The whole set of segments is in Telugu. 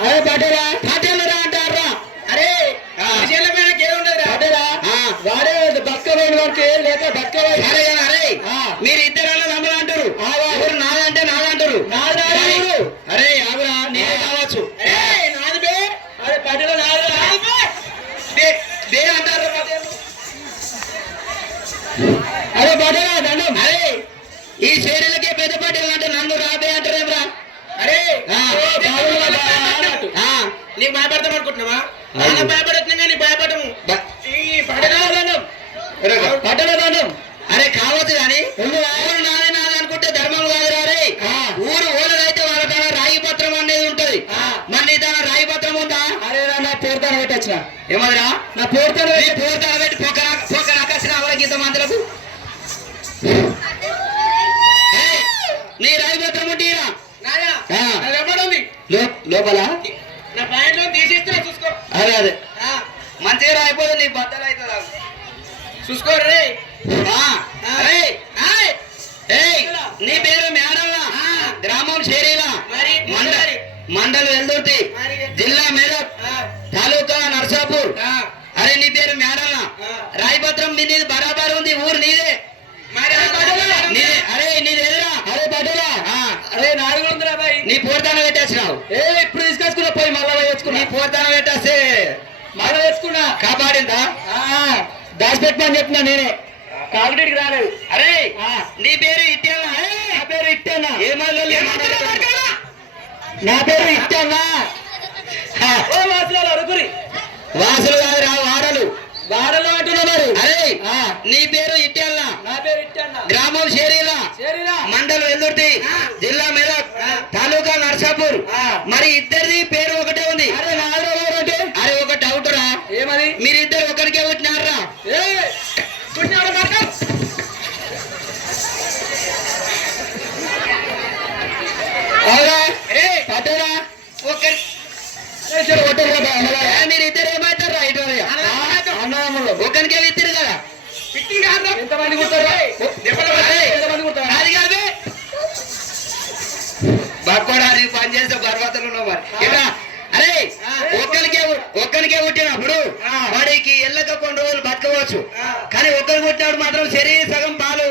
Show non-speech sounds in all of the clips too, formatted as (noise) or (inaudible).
అరే పటేలా పాటలు రా అంటారా? అరే. వాడే బక్క పోయిన వాడికి లేక బక్క పోయి అరే. మీరు ఇద్దరు నమ్మలు అంటారు. నాదంటే నాదంటారు. నాది భయపడతాం అనుకుంటున్నావా? అయ్యో. నాన్న భయపడుతున్నా కానీ భయపడము. బ- ఈ పటేలా దండం ఎరగ. పటేలా దండం అరే కావచ్చు కానీ? ఊరు నాదే నాది అనుకుంటే ధర్మం కాదురా రే ఆ. ఊరు ఓలదైతే వాళ్ళ తన రాయి పత్రం అనేది ఉంటది. ఆ. మరి నీ తన రాయి పత్రం ఉందా? అరే నా పేరుతాను పెట్టొచ్చిన. ఏమదిరా? నా పేరుతాను పెట్టి నక్కసిన వాళ్ళకి ఇంత మందులకు ఏయ్, నీ రాయి పత్రం లో- లోపల నా ప్యాంట్లో తీసేస్తున్నా చూసుకో అదే మంచిగా రాయిపోతే నీ బద్దలు అవుతుంది చూసుకో రే. నీ పేరు మేడల్లా ఆ. గ్రామం షేరీలా మరి మండల్. మండల్ మరి. జిల్లా మేదక్ ఆ, తాలూకా నర్సాపూర్ ఆ, అరే నీ పేరు మేడల్లా ఆ. రాయపత్రం మీ నీది బరాబర్ ఉంది ఊరు నీదే మరి ఆ పటేలా నీదే అరే నీది ఎదురా అరే పటేలా ఆ, అరే నాలుగు వందల అబ్బాయి నీ పూర్తాన పెట్టేసినావు ఏ ఇప్పుడు తీసుకొచ్చుకున్నా పోయి మళ్ళా పోయి నీ తెచ్చుకున్నా పూర్తాన పెట్టేస్తే మళ్ళా తెచ్చుకున్నా కాపాడిందా? దాచిపెట్టమని చెప్పినా నేనే. కాకినాడికి రాలేదు. అరే ఆ, నీ పేరు ఇట్టేనా? నా పేరు ఏమన్నా నా పేరు ఓ వాసులు కాదురా వారలు వాడలో అంటున్నా మరి. అరే ఆ, నీ పేరు ఇట్టేనా? నా పేరు ఇట్టన్నా గ్రామం షేరీలా మండలం వెల్దుర్తి ఆ. జిల్లా మెదక్. తాలూకా నర్సాపూర్. మరి ఇద్దరిది పేరు ఒకటే ఉంది అరే నాలుగు ఒకటి అరే ఒక డౌట్ రా ఏమది ఏ అవునా? ఏ చెడు కొట్టరు కదా ఏ, మీరిద్దరు ఏమవుతారా ఇటు అన్నదమ్ములు ఒకరికే ఇద్దరు కదా? ఫిట్టింగ్ కాదు ఎంతమంది కుడతారు దెబ్బలు పడతాయి. ఎంతమంది కుడతారు అది కాదు. బక్కోడా నీకు పని చేసే పర్వతాలు ఉన్నావు మరి. ఇట్లా అరే. ఒక్కరికే ఒక్కరికే పుట్టినప్పుడు ఎల్లక కొన్ని రోజులు బతకవచ్చు. కానీ ఒక్కరు పుట్టినాడు మాత్రం శరీర సగం పాలు.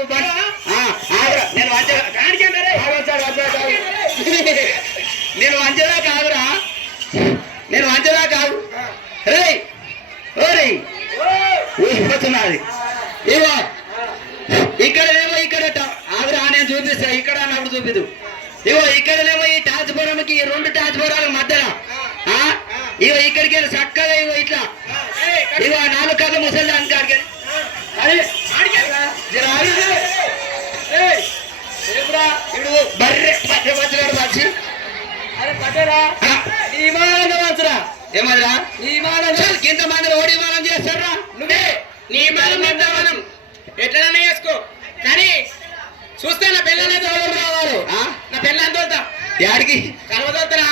నేను. (laughs) నేను వంచదా కాదురా. నేను వంచదా కాదు. రే ఓరే. ఊసిపోతున్నది ఇగో ఇక్కడనేమో ఇక్కడట ఆగురా నేను చూపిస్తా. ఇక్కడ అన్నప్పుడు చూపిదు. ఇగో ఇక్కడనేమో ఈ ఈ రెండు టాచ్ బొరాల మధ్యన ఆ? ఇగో ఇక్కడికి చక్కగా ఇగో ఇట్లా. ఆ నాలుగు ముసలి దానికి? ఇప్పుడు బర్రె బర్రె వచ్చినాడు మంచి అరే పట్టేరా నీ విమానం మంచురా ఏమదిరా నీ విమానం చల్, ఇంతమంది ఓడి మనం చేస్తారా నువ్వే. నీ విమానం ఎంత మనం? చేసుకో. కానీ చూస్తే నా పిల్లలే చదువు రావాలి ఆ? నా పిల్ల ఎంత వద్దా? యాడికి? కలవదొద్దరా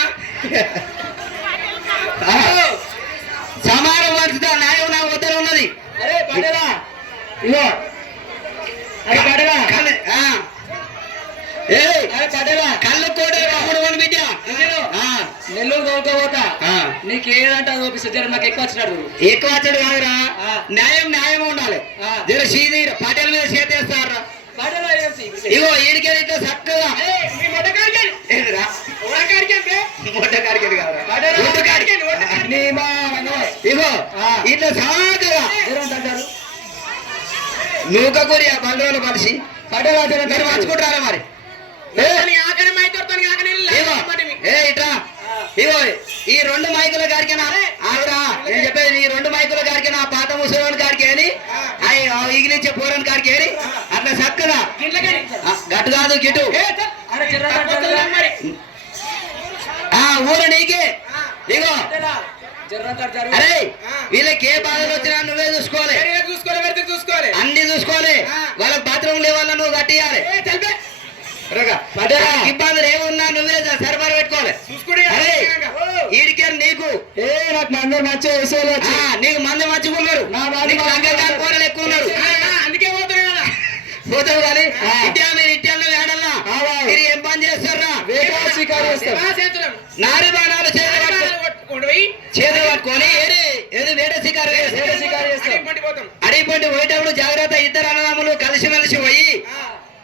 ఆ, సమానం వంచుతా న్యాయం నా వద్ద ఉన్నది అరే పడరా ఇగో ఆ. ఏయ్, అరే పడరా కళ్ళు కూడా రాముడు వన్ బిడ్డ. నేను ఆ, నెల్లూరు తోలుకోపోతా ఆ. నీకు ఏదంటే అది చూపిస్తా. జర నాకు ఎక్కువ వచ్చినాడు ఎక్కువ వచ్చాడు కాదురా. న్యాయం న్యాయం ఉండాలి. జర సీది పటేల మీద చేతేస్తారా ఇగో ఇట్లా చక్కగా. మీ మొట్ట కాడికి నూక కూరి ఆ బండ్రోలు మనిషి. పడరా మీరు? మంచుకుంటారా మరి ఈ రెండు మైకుల గారికేనా ఆగురా. నేను చెప్పేది ఈ రెండు మైకుల గారికేనా ఆ పాత ముసలోని గారికి అని అవి ఈగిలించే పోరని గారికి అని అట్లా చక్కగా. గట్టు కాదు గిటు. ఊరు నీకే పట్టియాలి ఇబ్బందులు ఏమున్నా నువ్వే సరిపడ పెట్టుకోవాలి నీకు ఏ నాకు మందు మంచి విషయాలు నీకు మందు మంచుకున్నారు కూరలు ఎక్కువ ఉన్నారు అందుకే పోతారు కదా పోతావు కానీ ఇట్లా మీరు ఇట్లా ఏడన్నా మీరు ఏం పని చేస్తారా నారి బాణాలు చేతులు పట్టుకొని ఏది వేట శికారు అడిగిపోయి పోయేటప్పుడు జాగ్రత్త ఇద్దరు అన్నదమ్ములు కలిసి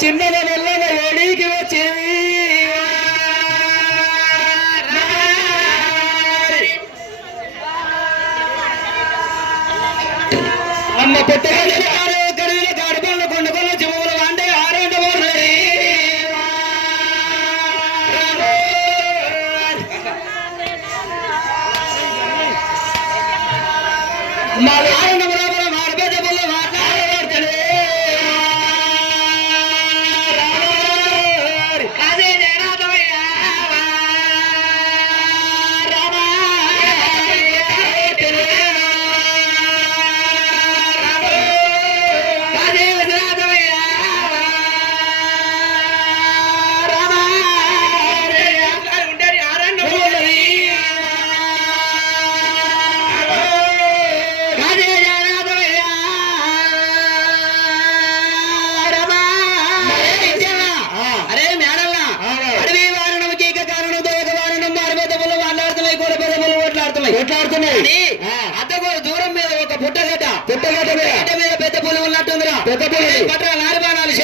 చిన్న సినిమా వల్ల ఓడికి వచ్చింది. అమ్మ పుట్టగలి కడిగిన కడుపుల కొండకొల్ల చెవులు అంటే మా అద్దకు దూరం మీద ఒక పుట్టగడ్డ. పుట్టగడ్డ మీద. పెద్ద పులి ఉన్నట్టుందిరా. పెద్ద పులి. నాలుగు పట్టుకొని నాలుగు